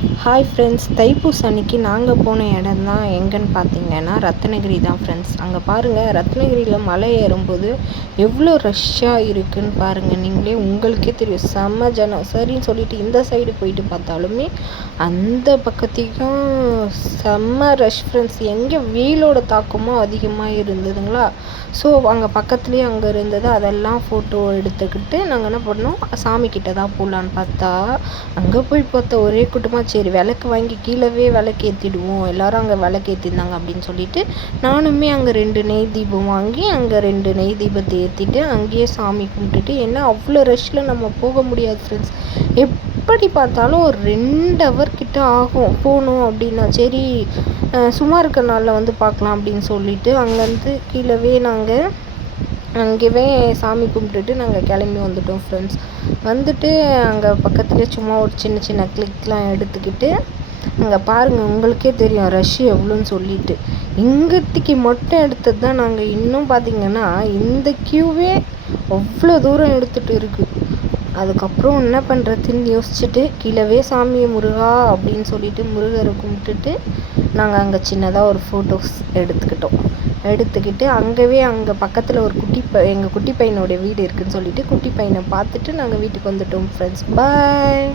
Hi friends, Thaipusam அன்னைக்கு நாங்கள் போன இடம் தான் எங்கன்னு பார்த்தீங்கன்னா ரத்னகிரி தான் ஃப்ரெண்ட்ஸ். அங்கே பாருங்கள், ரத்னகிரியில் மலை ஏறும்போது எவ்வளோ ரஷ்ஷாக இருக்குதுன்னு பாருங்கள். நீங்களே உங்களுக்கே தெரியும், செம்ம ஜனம். சரின்னு சொல்லிட்டு இந்த சைடு போயிட்டு பார்த்தாலுமே அந்த பக்கத்தையும் செம்ம ரஷ் ஃப்ரெண்ட்ஸ். எங்கே வெயிலோட தாக்கமும் அதிகமாக இருந்ததுங்களா. ஸோ அங்கே பக்கத்துலேயே அங்கே இருந்தது, அதெல்லாம் ஃபோட்டோ எடுத்துக்கிட்டு நாங்கள் என்ன பண்ணோம், சாமிக்கிட்ட தான் போகலான்னு பார்த்தா அங்கே போய் பார்த்தா ஒரே கூட்டமாக. சரி விளக்கு வாங்கி கீழவே விளக்கு ஏற்றிடுவோம், எல்லோரும் அங்கே விளக்கு ஏற்றிருந்தாங்க அப்படின்னு சொல்லிட்டு நானுமே அங்கே 2 நெய் தீபம் வாங்கி அங்கே 2 நெய் தீபத்தை ஏற்றிட்டு அங்கேயே சாமி கும்பிட்டுட்டு, ஏன்னா அவ்வளோ ரஷ்ஷில் நம்ம போக முடியாது ஃப்ரெண்ட்ஸ். எப்படி பார்த்தாலும் ஒரு 2 ஹவர் கிட்ட ஆகும் போகணும் அப்படின்னா. சரி சும்மா இருக்க நாளில் வந்து பார்க்கலாம் அப்படின்னு சொல்லிட்டு அங்கேருந்து கீழவே நாங்கள் அங்கேயே சாமி கும்பிட்டுட்டு நாங்கள் கிளம்பி வந்துட்டோம் ஃப்ரெண்ட்ஸ். வந்துட்டு அங்கே பக்கத்துலேயே சும்மா ஒரு சின்ன சின்ன கிளிக்லாம் எடுத்துக்கிட்டு அங்கே பாருங்கள், உங்களுக்கே தெரியும் ரஷ் எவ்வளோன்னு சொல்லிட்டு. இங்கத்துக்கு மட்டும் எடுத்தது தான் நாங்கள். இன்னும் பார்த்திங்கன்னா இந்த க்யூவே அவ்வளோ தூரம் எடுத்துகிட்டு இருக்குது. அதுக்கப்புறம் என்ன பண்ணுறதுன்னு யோசிச்சுட்டு கீழவே சாமியை முருகா அப்படின்னு சொல்லிட்டு முருகரை கும்பிட்டுட்டு நாங்கள் அங்கே சின்னதாக ஒரு ஃபோட்டோஸ் எடுத்துக்கிட்டு அங்கே பக்கத்தில் ஒரு எங்கள் குட்டி பையனோட வீடு இருக்குதுன்னு சொல்லிட்டு குட்டி பையனை பார்த்துட்டு நாங்கள் வீட்டுக்கு வந்துட்டோம் ஃப்ரெண்ட்ஸ். பாய்.